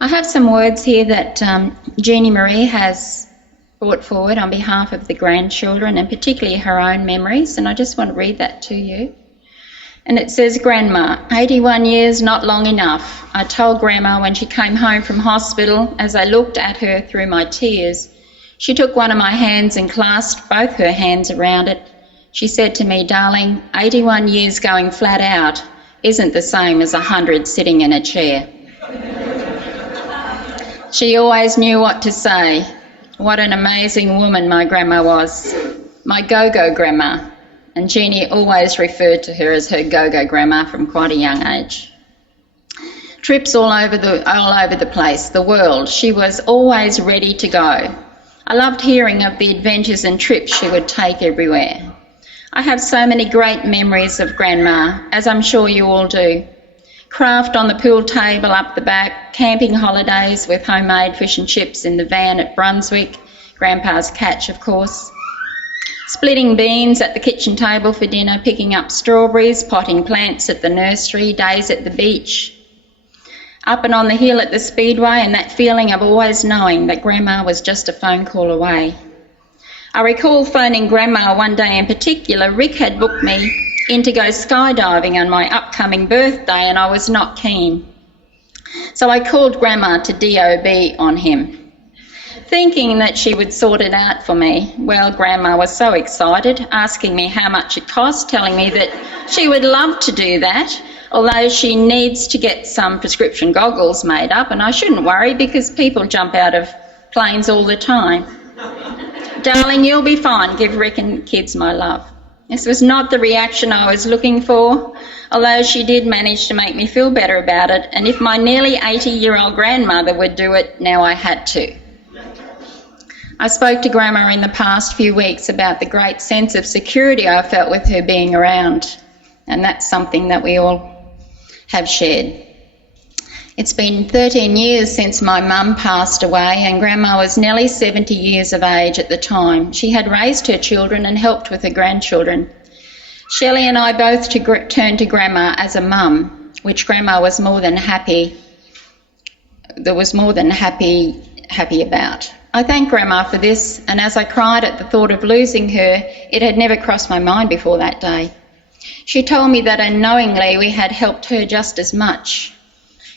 I have some words here that Jeannie Marie has brought forward on behalf of the grandchildren and particularly her own memories, and I just want to read that to you. And it says, Grandma, 81 years, not long enough. I told Grandma when she came home from hospital as I looked at her through my tears. She took one of my hands and clasped both her hands around it. She said to me, darling, 81 years going flat out isn't the same as 100 sitting in a chair. She always knew what to say. What an amazing woman my grandma was. My go-go grandma. And Jeannie always referred to her as her go-go grandma from quite a young age. Trips all over the place, the world. She was always ready to go. I loved hearing of the adventures and trips she would take everywhere. I have so many great memories of Grandma, as I'm sure you all do. Craft on the pool table up the back, camping holidays with homemade fish and chips in the van at Brunswick, Grandpa's catch of course. Splitting beans at the kitchen table for dinner, picking up strawberries, potting plants at the nursery, days at the beach. Up and on the hill at the speedway, and that feeling of always knowing that Grandma was just a phone call away. I recall phoning Grandma one day in particular. Rick had booked me in to go skydiving on my upcoming birthday and I was not keen. So I called Grandma to DOB on him, thinking that she would sort it out for me. Well, Grandma was so excited, asking me how much it cost, telling me that she would love to do that, although she needs to get some prescription goggles made up, and I shouldn't worry because people jump out of planes all the time. Darling, you'll be fine. Give Rick and kids my love. This was not the reaction I was looking for, although she did manage to make me feel better about it, and if my nearly 80-year-old grandmother would do it, now I had to. I spoke to Grandma in the past few weeks about the great sense of security I felt with her being around, and that's something that we all have shared. It's been 13 years since my mum passed away, and Grandma was nearly 70 years of age at the time. She had raised her children and helped with her grandchildren. Shelley and I both turned to Grandma as a mum, which Grandma was more than happy about. I thank Grandma for this, and as I cried at the thought of losing her, it had never crossed my mind before that day. She told me that unknowingly we had helped her just as much.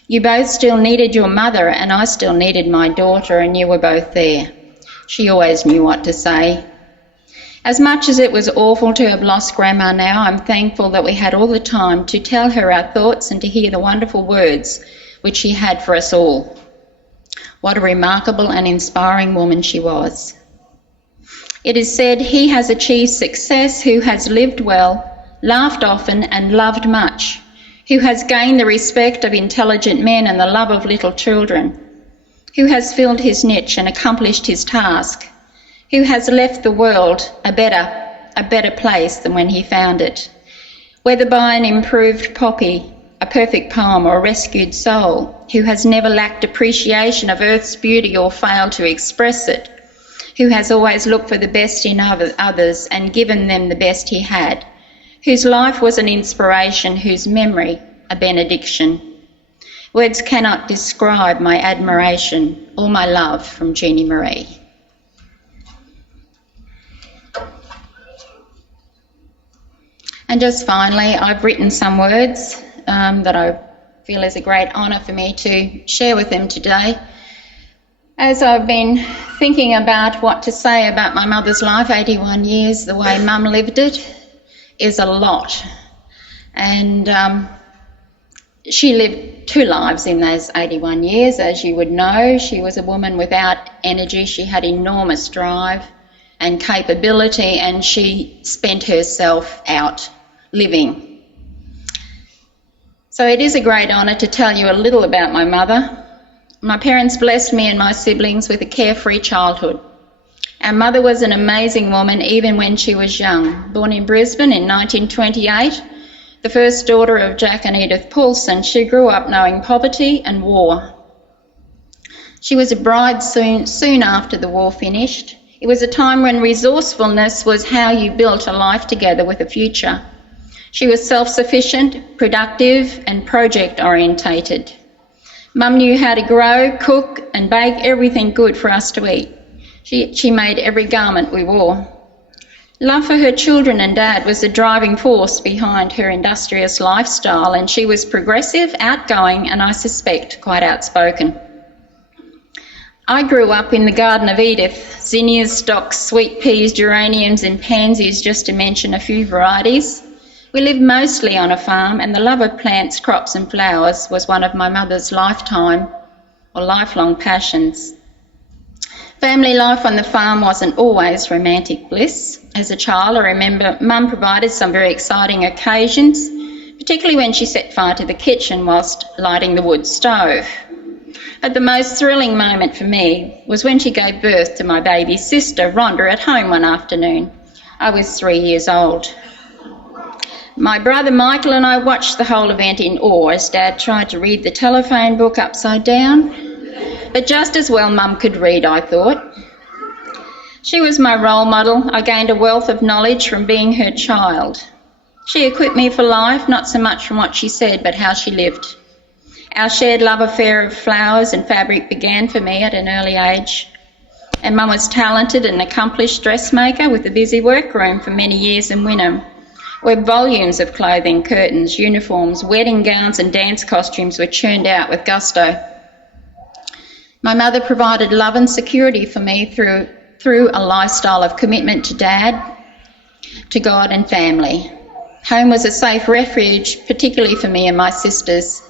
You both still needed your mother and I still needed my daughter, and you were both there. She always knew what to say. As much as it was awful to have lost Grandma now, I'm thankful that we had all the time to tell her our thoughts and to hear the wonderful words which she had for us all. What a remarkable and inspiring woman she was. It is said, he has achieved success who has lived well, laughed often and loved much, who has gained the respect of intelligent men and the love of little children, who has filled his niche and accomplished his task, who has left the world a better place than when he found it, whether by an improved copy, a perfect poem or a rescued soul, who has never lacked appreciation of earth's beauty or failed to express it, who has always looked for the best in others and given them the best he had, whose life was an inspiration, whose memory a benediction. Words cannot describe my admiration or my love from Jeannie Marie. And just finally, I've written some words that I feel is a great honour for me to share with them today. As I've been thinking about what to say about my mother's life, 81 years, the way Mum lived it, is a lot. And she lived two lives in those 81 years, as you would know. She was a woman without energy. She had enormous drive and capability, and she spent herself out living. So it is a great honour to tell you a little about my mother. My parents blessed me and my siblings with a carefree childhood. Our mother was an amazing woman even when she was young. Born in Brisbane in 1928, the first daughter of Jack and Edith Paulson, she grew up knowing poverty and war. She was a bride soon after the war finished. It was a time when resourcefulness was how you built a life together with a future. She was self-sufficient, productive and project-orientated. Mum knew how to grow, cook and bake everything good for us to eat. She made every garment we wore. Love for her children and Dad was the driving force behind her industrious lifestyle, and she was progressive, outgoing and, I suspect, quite outspoken. I grew up in the Garden of Edith, zinnias, stocks, sweet peas, geraniums and pansies, just to mention a few varieties. We lived mostly on a farm, and the love of plants, crops and flowers was one of my mother's lifelong passions. Family life on the farm wasn't always romantic bliss. As a child, I remember Mum provided some very exciting occasions, particularly when she set fire to the kitchen whilst lighting the wood stove. But the most thrilling moment for me was when she gave birth to my baby sister, Rhonda, at home one afternoon. I was 3 years old. My brother Michael and I watched the whole event in awe as Dad tried to read the telephone book upside down. But just as well Mum could read, I thought. She was my role model. I gained a wealth of knowledge from being her child. She equipped me for life, not so much from what she said, but how she lived. Our shared love affair of flowers and fabric began for me at an early age. And Mum was talented and accomplished dressmaker with a busy workroom for many years in Wynnum, where volumes of clothing, curtains, uniforms, wedding gowns and dance costumes were churned out with gusto. My mother provided love and security for me through a lifestyle of commitment to Dad, to God and family. Home was a safe refuge, particularly for me and my sisters.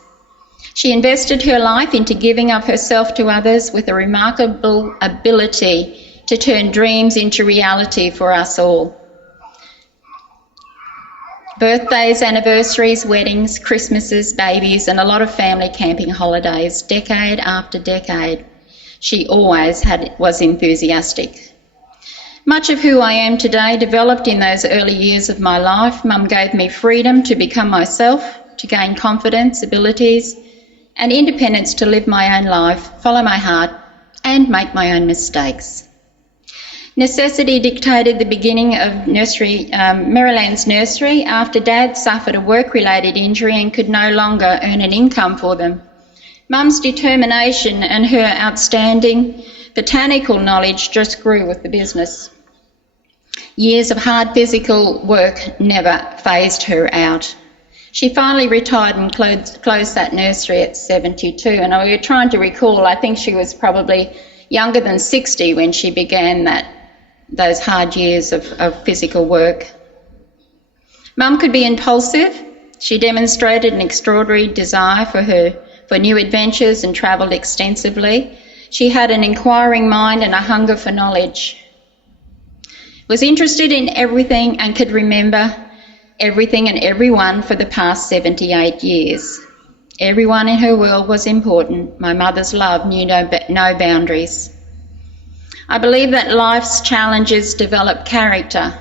She invested her life into giving of herself to others with a remarkable ability to turn dreams into reality for us all. Birthdays, anniversaries, weddings, Christmases, babies, and a lot of family camping holidays, decade after decade. She always was enthusiastic. Much of who I am today developed in those early years of my life. Mum gave me freedom to become myself, to gain confidence, abilities, and independence to live my own life, follow my heart, and make my own mistakes. Necessity dictated the beginning of Maryland's nursery after Dad suffered a work-related injury and could no longer earn an income for them. Mum's determination and her outstanding botanical knowledge just grew with the business. Years of hard physical work never phased her out. She finally retired and closed that nursery at 72, and we were trying to recall, I think she was probably younger than 60 when she began those hard years of physical work. Mum could be impulsive. She demonstrated an extraordinary desire for new adventures and travelled extensively. She had an inquiring mind and a hunger for knowledge. Was interested in everything and could remember everything and everyone for the past 78 years. Everyone in her world was important. My mother's love knew no boundaries. I believe that life's challenges develop character.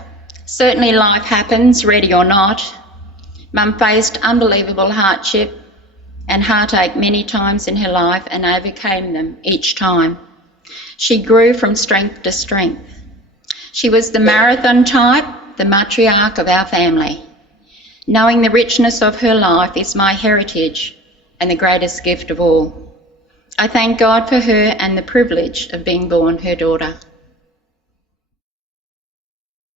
Certainly life happens, ready or not. Mum faced unbelievable hardship and heartache many times in her life and overcame them each time. She grew from strength to strength. She was the marathon type, the matriarch of our family. Knowing the richness of her life is my heritage and the greatest gift of all. I thank God for her and the privilege of being born her daughter.